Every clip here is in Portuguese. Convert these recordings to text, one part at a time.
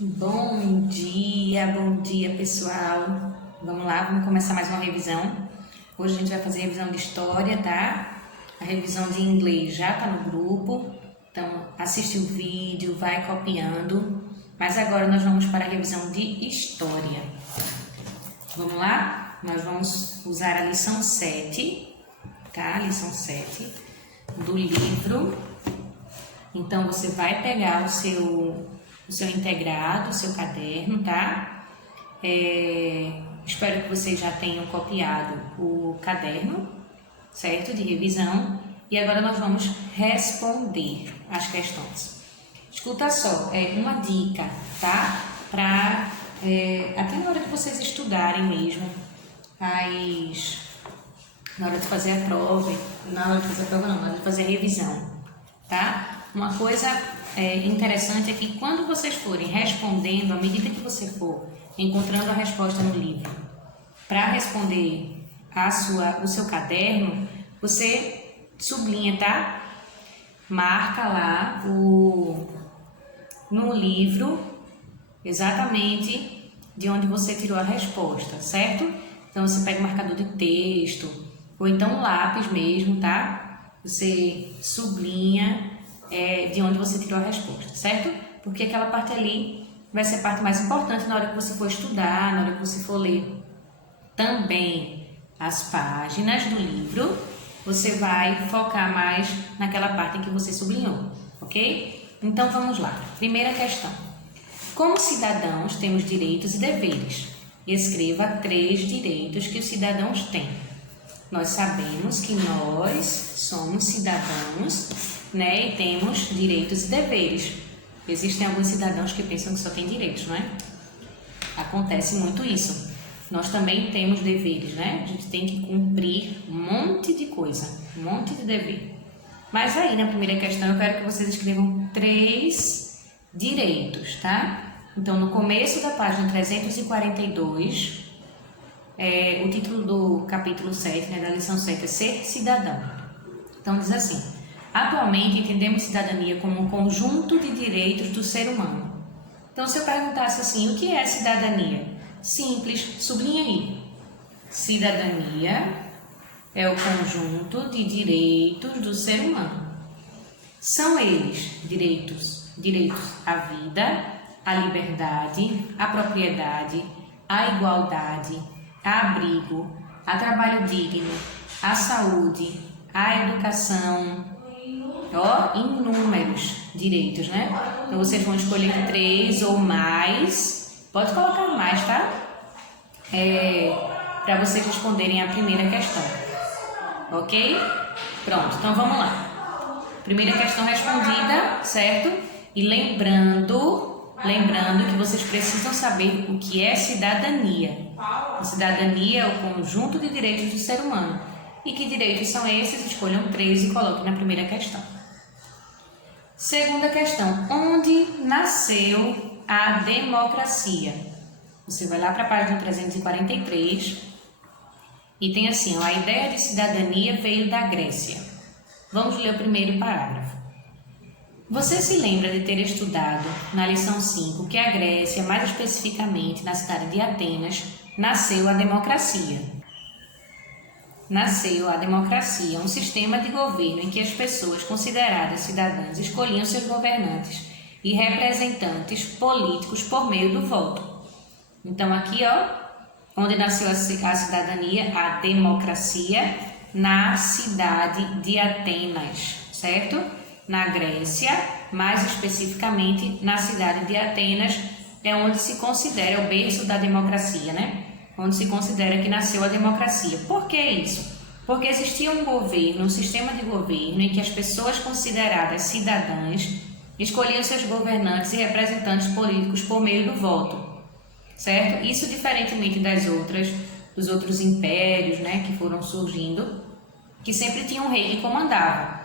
Bom dia pessoal. Vamos lá, vamos começar mais uma revisão. Hoje a gente vai fazer revisão de história, tá? A revisão de inglês já tá no grupo, então assiste o vídeo, vai copiando. Mas agora nós vamos para a revisão de história. Vamos lá? Nós vamos usar a lição 7, tá? Lição 7 do livro. Então você vai pegar o seu integrado, o seu caderno, tá? Espero que vocês já tenham copiado o caderno, certo? De revisão. E agora nós vamos responder as questões. Escuta só, uma dica, tá? Até na hora que vocês estudarem mesmo, na hora de fazer a prova, na hora de fazer a revisão, tá? Uma coisa interessante é que quando vocês forem respondendo, à medida que você for encontrando a resposta no livro, para responder o seu caderno, você sublinha, tá? Marca lá no livro exatamente de onde você tirou a resposta, certo? Então você pega o marcador de texto ou então um lápis mesmo, tá? Você sublinha de onde você tirou a resposta, certo? Porque aquela parte ali vai ser a parte mais importante na hora que você for estudar, na hora que você for ler também as páginas do livro, você vai focar mais naquela parte em que você sublinhou, ok? Então vamos lá. Primeira questão. Como cidadãos temos direitos e deveres? Escreva 3 direitos que os cidadãos têm. Nós sabemos que nós somos cidadãos, né, e temos direitos e deveres. Existem alguns cidadãos que pensam que só tem direitos, não é? Acontece muito isso. Nós também temos deveres, né? A gente tem que cumprir um monte de coisa, um monte de dever. Mas aí, na primeira questão, eu quero que vocês escrevam 3 direitos, tá? Então, no começo da página 342, o título do capítulo 7, né, da lição 7 é Ser Cidadão. Então, diz assim: atualmente entendemos cidadania como um conjunto de direitos do ser humano. Então, se eu perguntasse assim, o que é cidadania? Simples, sublinha aí. Cidadania é o conjunto de direitos do ser humano. São eles direitos à vida, à liberdade, à propriedade, à igualdade, a abrigo, a trabalho digno, a saúde, a educação, inúmeros direitos, né? Então vocês vão escolher 3 ou mais, pode colocar mais, tá? Para vocês responderem a primeira questão, ok? Pronto, então vamos lá. Primeira questão respondida, certo? E lembrando que vocês precisam saber o que é cidadania. A cidadania é o conjunto de direitos do ser humano. E que direitos são esses? Escolham 3 e coloquem na primeira questão. Segunda questão. Onde nasceu a democracia? Você vai lá para a página 343 e tem assim, a ideia de cidadania veio da Grécia. Vamos ler o primeiro parágrafo. Você se lembra de ter estudado na lição 5 que a Grécia, mais especificamente na cidade de Atenas, nasceu a democracia. Nasceu a democracia, um sistema de governo em que as pessoas consideradas cidadãs escolhiam seus governantes e representantes políticos por meio do voto. Então aqui, onde nasceu a cidadania, a democracia, na cidade de Atenas, certo? Na Grécia, mais especificamente na cidade de Atenas, é onde se considera o berço da democracia, né? Onde se considera que nasceu a democracia. Por que isso? Porque existia um governo, um sistema de governo em que as pessoas consideradas cidadãs escolhiam seus governantes e representantes políticos por meio do voto, certo? Isso diferentemente dos outros impérios, né, que foram surgindo, que sempre tinha um rei que comandava.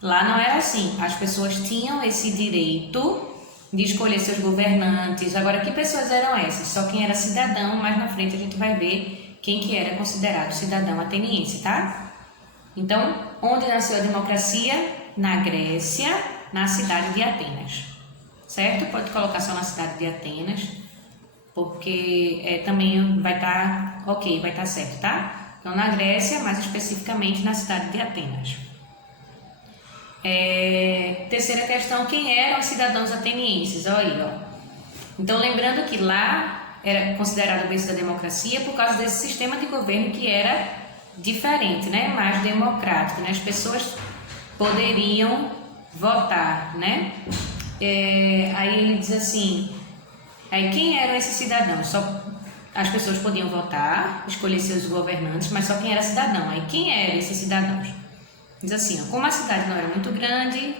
Lá não era assim, as pessoas tinham esse direito de escolher seus governantes. Agora, que pessoas eram essas? Só quem era cidadão, mais na frente a gente vai ver quem que era considerado cidadão ateniense, tá? Então, onde nasceu a democracia? Na Grécia, na cidade de Atenas. certo? Pode colocar só na cidade de Atenas, porque também vai estar ok, vai estar certo, tá? Então, na Grécia, mais especificamente na cidade de Atenas. Terceira questão, quem eram os cidadãos atenienses? Olha aí, ó. Então, lembrando que lá era considerado o berço da democracia por causa desse sistema de governo que era diferente, né? Mais democrático, né? As pessoas poderiam votar, né? Aí ele diz assim, aí quem eram esses cidadãos? Só as pessoas podiam votar, escolher seus governantes, mas só quem era cidadão. Aí quem eram esses cidadãos? Diz assim, ó, como a cidade não era muito grande,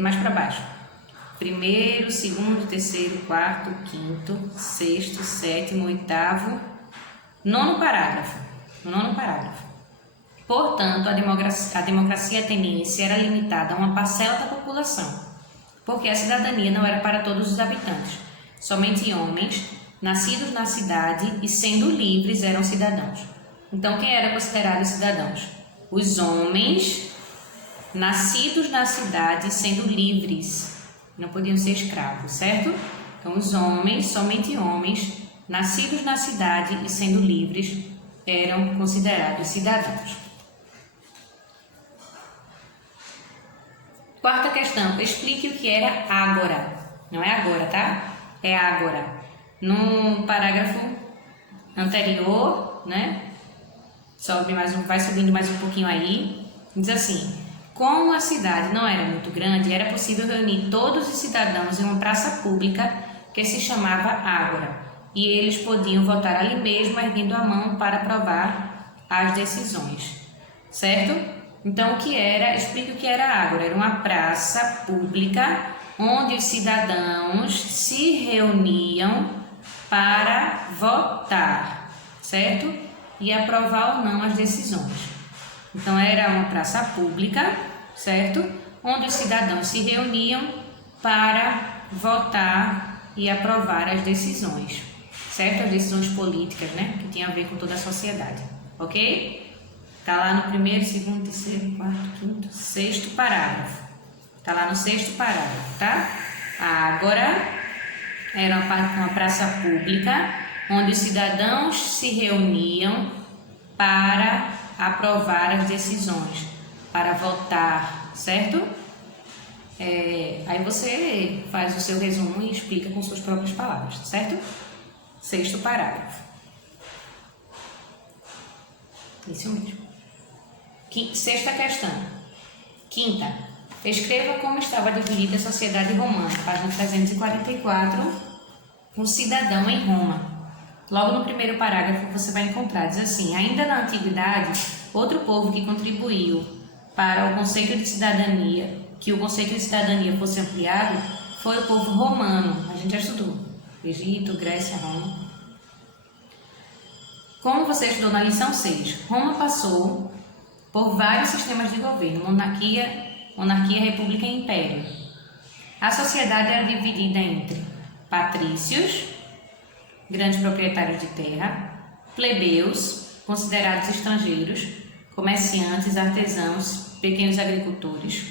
mais para baixo. Primeiro, segundo, terceiro, quarto, quinto, sexto, sétimo, oitavo, nono parágrafo. Portanto, a democracia ateniense era limitada a uma parcela da população, porque a cidadania não era para todos os habitantes. Somente homens, nascidos na cidade e sendo livres, eram cidadãos. Então, quem era considerado cidadãos? Os homens, nascidos na cidade e sendo livres, não podiam ser escravos, certo? Então, os homens, somente homens, nascidos na cidade e sendo livres, eram considerados cidadãos. Quarta questão, explique o que era ágora. Não é agora, tá? É ágora. No parágrafo anterior, né? Vai subindo mais um pouquinho aí. Diz assim, como a cidade não era muito grande, era possível reunir todos os cidadãos em uma praça pública que se chamava ágora. E eles podiam votar ali mesmo, erguendo a mão para aprovar as decisões. Certo? Então, explica o que era a ágora. Era uma praça pública onde os cidadãos se reuniam para votar, certo? E aprovar ou não as decisões. Então, era uma praça pública, certo? Onde os cidadãos se reuniam para votar e aprovar as decisões, certo? As decisões políticas, né? Que tinham a ver com toda a sociedade, ok? Está lá no primeiro, segundo, terceiro, quarto, quinto, sexto parágrafo. Está lá no sexto parágrafo, tá? Agora, era uma praça pública onde os cidadãos se reuniam para aprovar as decisões, para votar, certo? Aí você faz o seu resumo e explica com suas próprias palavras, certo? Sexto parágrafo. Isso mesmo. Sexta questão. Quinta. Escreva como estava dividida a sociedade romana, página 344, um cidadão em Roma. Logo no primeiro parágrafo você vai encontrar, diz assim, ainda na antiguidade, outro povo que contribuiu para o conceito de cidadania, que o conceito de cidadania fosse ampliado, foi o povo romano. A gente já estudou. Egito, Grécia, Roma. Como você estudou na lição 6, Roma passou por vários sistemas de governo, monarquia, república e império. A sociedade era dividida entre patrícios, grandes proprietários de terra, plebeus, considerados estrangeiros, comerciantes, artesãos, pequenos agricultores,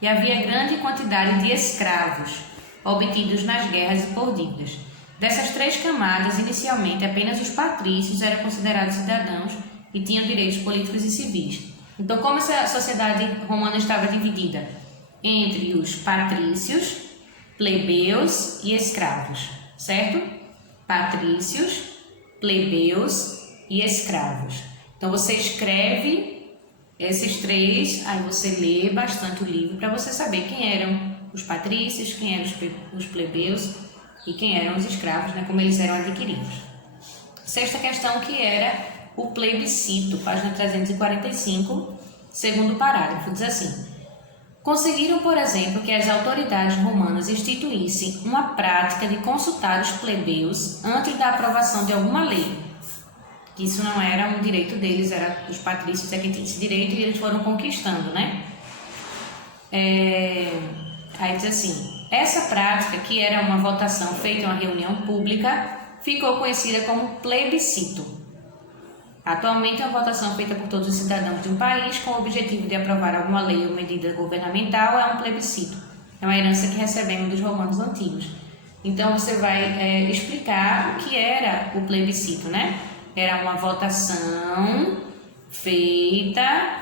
e havia grande quantidade de escravos, obtidos nas guerras e por dívidas. Dessas três camadas, inicialmente, apenas os patrícios eram considerados cidadãos e tinham direitos políticos e civis. Então, como essa sociedade romana estava dividida? Entre os patrícios, plebeus e escravos, certo? Patrícios, plebeus e escravos. Então, você escreve esses três, aí você lê bastante o livro para você saber quem eram os patrícios, quem eram os plebeus e quem eram os escravos, né, como eles eram adquiridos. Sexta questão, que era o plebiscito, página 345, segundo parágrafo, diz assim: conseguiram, por exemplo, que as autoridades romanas instituíssem uma prática de consultar os plebeus antes da aprovação de alguma lei. Isso não era um direito deles, era os patrícios que tinham esse direito e eles foram conquistando, né? Aí diz assim, essa prática, que era uma votação feita em uma reunião pública, ficou conhecida como plebiscito. Atualmente, é uma votação feita por todos os cidadãos de um país com o objetivo de aprovar alguma lei ou medida governamental é um plebiscito. É uma herança que recebemos dos romanos antigos. Então você vai explicar o que era o plebiscito, né? Era uma votação feita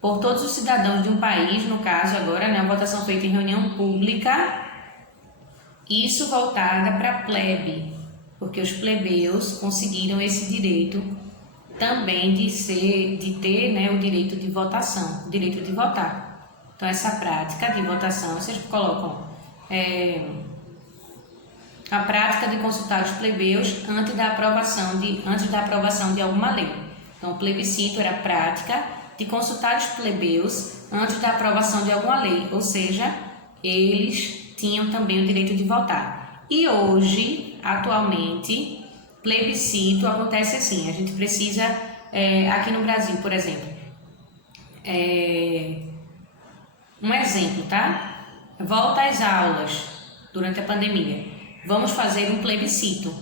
por todos os cidadãos de um país, no caso agora, né? Uma votação feita em reunião pública, isso voltada para a plebe, porque os plebeus conseguiram esse direito também de ter, né, o direito de votação, o direito de votar. Então essa prática de votação, vocês colocam a prática de consultar os plebeus antes da aprovação de alguma lei. Então o plebiscito era a prática de consultar os plebeus antes da aprovação de alguma lei, ou seja, eles tinham também o direito de votar. E hoje, atualmente, plebiscito acontece assim, a gente precisa, aqui no Brasil, por exemplo, um exemplo, tá? Volta às aulas durante a pandemia. Vamos fazer um plebiscito.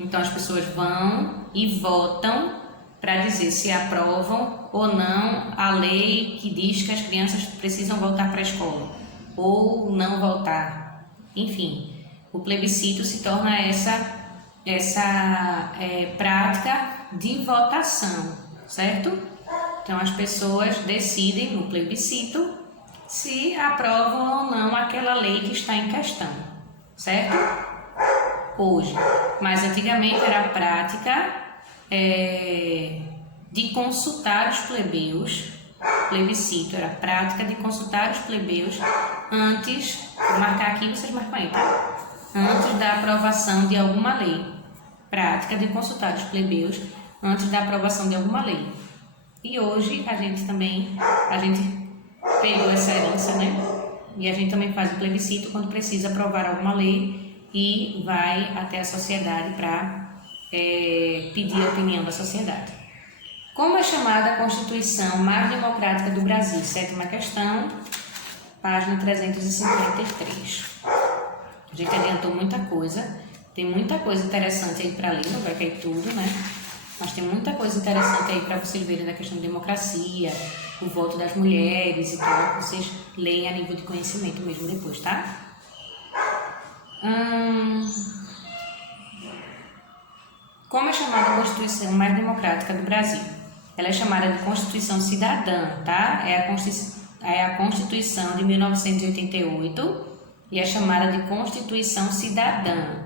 Então as pessoas vão e votam para dizer se aprovam ou não a lei que diz que as crianças precisam voltar para a escola ou não voltar. Enfim, o plebiscito se torna essa prática de votação, certo? Então as pessoas decidem no plebiscito se aprovam ou não aquela lei que está em questão, certo? Hoje, mas antigamente era a prática de consultar os plebeus. Plebiscito era a prática de consultar os plebeus antes, vou marcar aqui, vocês marcam aí, tá? Antes da aprovação de alguma lei. Prática de consultar os plebeus antes da aprovação de alguma lei. E hoje a gente pegou essa herança, né? E a gente também faz o plebiscito quando precisa aprovar alguma lei e vai até a sociedade para pedir a opinião da sociedade. Como é chamada a Constituição mais democrática do Brasil? Sétima questão, página 353. A gente adiantou muita coisa, tem muita coisa interessante aí para ler, não vai cair tudo, né? Mas tem muita coisa interessante aí para vocês verem da questão de democracia, o voto das mulheres e tal, que vocês leem a nível de conhecimento mesmo depois, tá? Como é chamada a Constituição mais democrática do Brasil? Ela é chamada de Constituição Cidadã, tá? É a Constituição de 1988 e é chamada de Constituição Cidadã,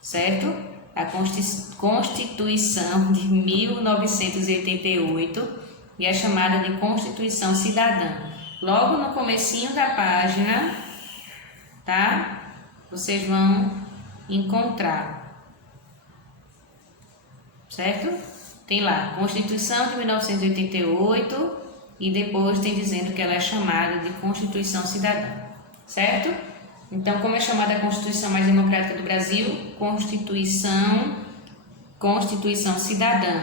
certo? A Constituição de 1988 e é chamada de Constituição Cidadã. Logo no comecinho da página, tá? Vocês vão encontrar, certo? Tem lá, Constituição de 1988 e depois tem dizendo que ela é chamada de Constituição Cidadã, certo? Então, como é chamada a Constituição mais democrática do Brasil? Constituição Cidadã,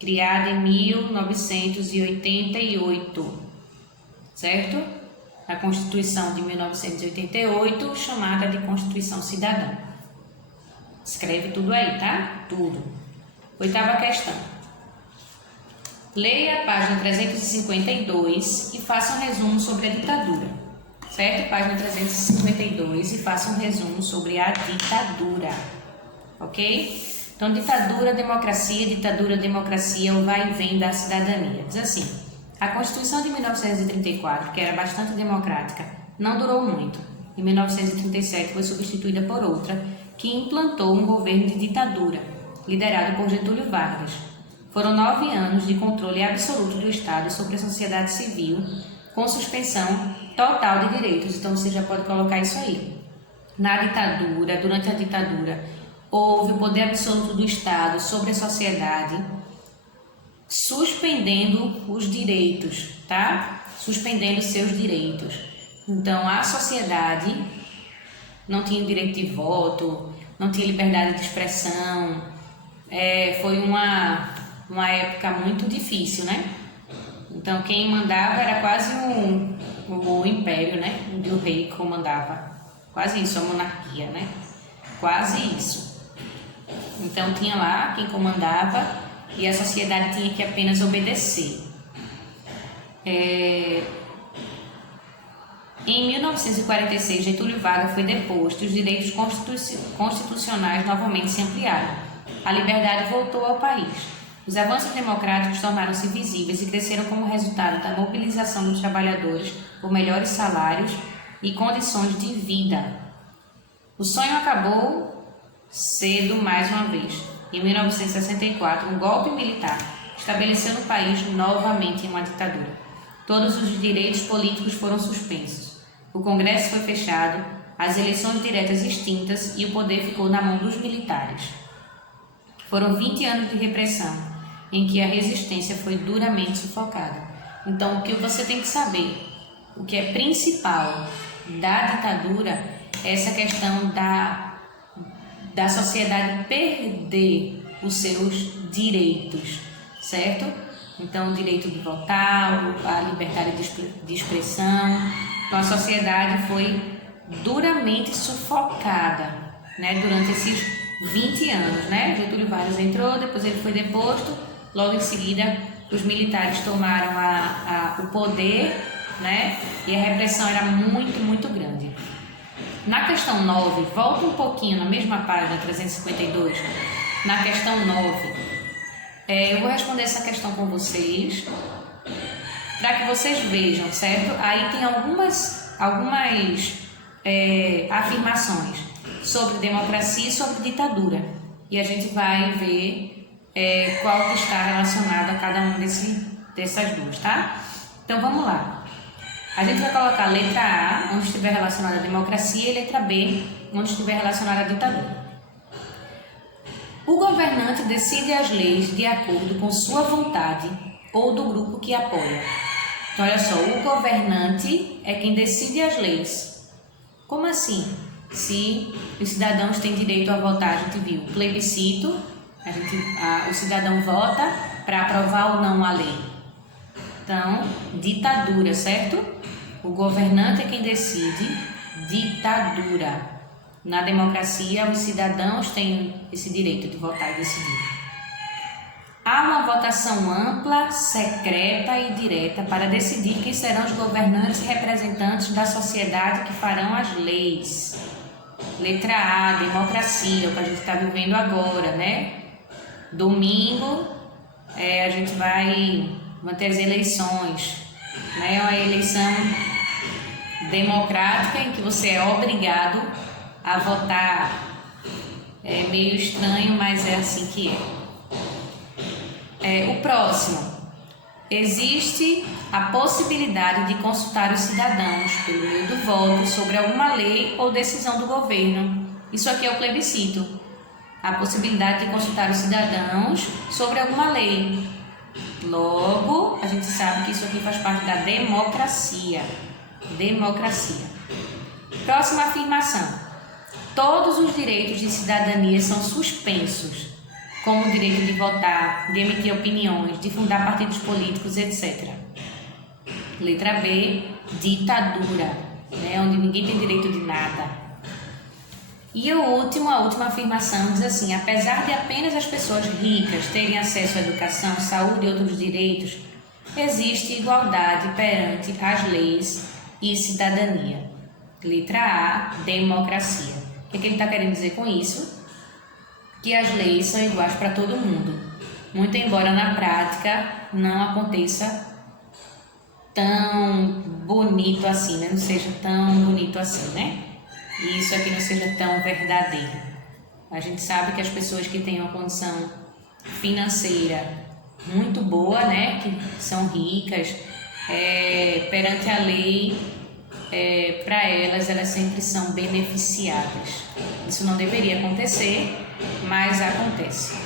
criada em 1988, certo? A Constituição de 1988, chamada de Constituição Cidadã. Escreve tudo aí, tá? Tudo. Oitava questão. Leia a página 352 e faça um resumo sobre a ditadura. Certo? Página 352 e faça um resumo sobre a ditadura. Ok? Então, ditadura, democracia, o vai e vem da cidadania. Diz assim, a Constituição de 1934, que era bastante democrática, não durou muito. Em 1937 foi substituída por outra, que implantou um governo de ditadura, liderado por Getúlio Vargas. Foram 9 anos de controle absoluto do Estado sobre a sociedade civil, com suspensão total de direitos. Então, você já pode colocar isso aí. Na ditadura, durante a ditadura, houve o poder absoluto do Estado sobre a sociedade, suspendendo os direitos, tá? Suspendendo seus direitos. Então, a sociedade não tinha direito de voto, não tinha liberdade de expressão. Foi uma época muito difícil, né? Então, quem mandava era quase o império, né? Onde o rei comandava. Quase isso, a monarquia, né? Quase isso. Então, tinha lá quem comandava e a sociedade tinha que apenas obedecer. Em 1946, Getúlio Vargas foi deposto e os direitos constitucionais novamente se ampliaram. A liberdade voltou ao país. Os avanços democráticos tornaram-se visíveis e cresceram como resultado da mobilização dos trabalhadores por melhores salários e condições de vida. O sonho acabou cedo mais uma vez. Em 1964, um golpe militar estabeleceu no país novamente uma ditadura. Todos os direitos políticos foram suspensos. O Congresso foi fechado, as eleições diretas extintas e o poder ficou na mão dos militares. Foram 20 anos de repressão, em que a resistência foi duramente sufocada. Então, o que você tem que saber, o que é principal da ditadura, é essa questão da sociedade perder os seus direitos, certo? Então, o direito de votar, a liberdade de expressão. Então, a sociedade foi duramente sufocada, né, durante esses 20 anos. Né? Getúlio Vargas entrou, depois ele foi deposto, logo em seguida os militares tomaram o poder, né, e a repressão era muito, muito grande. Na questão 9, volta um pouquinho na mesma página 352, na questão 9, eu vou responder essa questão com vocês, para que vocês vejam, certo? Aí tem algumas afirmações sobre democracia e sobre ditadura. E a gente vai ver qual que está relacionado a cada uma dessas duas, tá? Então vamos lá. A gente vai colocar letra A, onde estiver relacionada à democracia, e letra B, onde estiver relacionada à ditadura. O governante decide as leis de acordo com sua vontade ou do grupo que apoia. Então, olha só, o governante é quem decide as leis. Como assim? Se os cidadãos têm direito a votar, a gente viu plebiscito, o cidadão vota para aprovar ou não a lei. Então, ditadura, certo? O governante é quem decide, ditadura. Na democracia, os cidadãos têm esse direito de votar e decidir. Há uma votação ampla, secreta e direta para decidir quem serão os governantes e representantes da sociedade que farão as leis. Letra A, democracia, o que a gente está vivendo agora, né? Domingo, a gente vai ter as eleições, né? Uma eleição democrática em que você é obrigado a votar. É meio estranho, mas é assim que é. O próximo. Existe a possibilidade de consultar os cidadãos pelo meio do voto sobre alguma lei ou decisão do governo. Isso aqui é o plebiscito. A possibilidade de consultar os cidadãos sobre alguma lei. Logo, a gente sabe que isso aqui faz parte da democracia. Democracia. Próxima afirmação. Todos os direitos de cidadania são suspensos, como o direito de votar, de emitir opiniões, de fundar partidos políticos, etc. Letra B, ditadura, né, onde ninguém tem direito de nada. E a última afirmação diz assim: apesar de apenas as pessoas ricas terem acesso à educação, saúde e outros direitos, existe igualdade perante as leis e cidadania. Letra A, democracia. O que ele está querendo dizer com isso? Que as leis são iguais para todo mundo, muito embora na prática não aconteça tão bonito assim, né? Não seja tão bonito assim, né? E isso aqui não seja tão verdadeiro. A gente sabe que as pessoas que têm uma condição financeira muito boa, né? Que são ricas, perante a lei, para elas sempre são beneficiadas. Isso não deveria acontecer, mas acontece.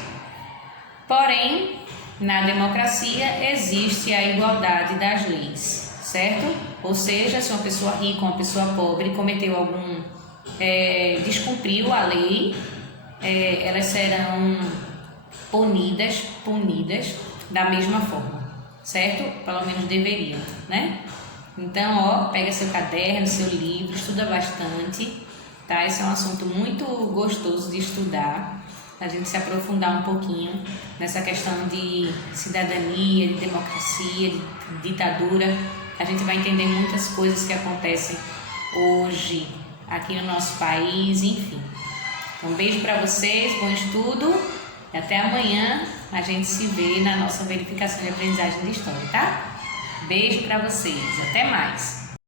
Porém, na democracia existe a igualdade das leis, certo? Ou seja, se uma pessoa rica ou uma pessoa pobre cometeu descumpriu a lei, elas serão punidas da mesma forma, certo? Pelo menos deveriam, né? Então, pega seu caderno, seu livro, estuda bastante, tá? Esse é um assunto muito gostoso de estudar, a gente se aprofundar um pouquinho nessa questão de cidadania, de democracia, de ditadura, a gente vai entender muitas coisas que acontecem hoje aqui no nosso país, enfim. Um beijo para vocês, bom estudo e até amanhã a gente se vê na nossa verificação de aprendizagem de história, tá? Beijo para vocês, até mais!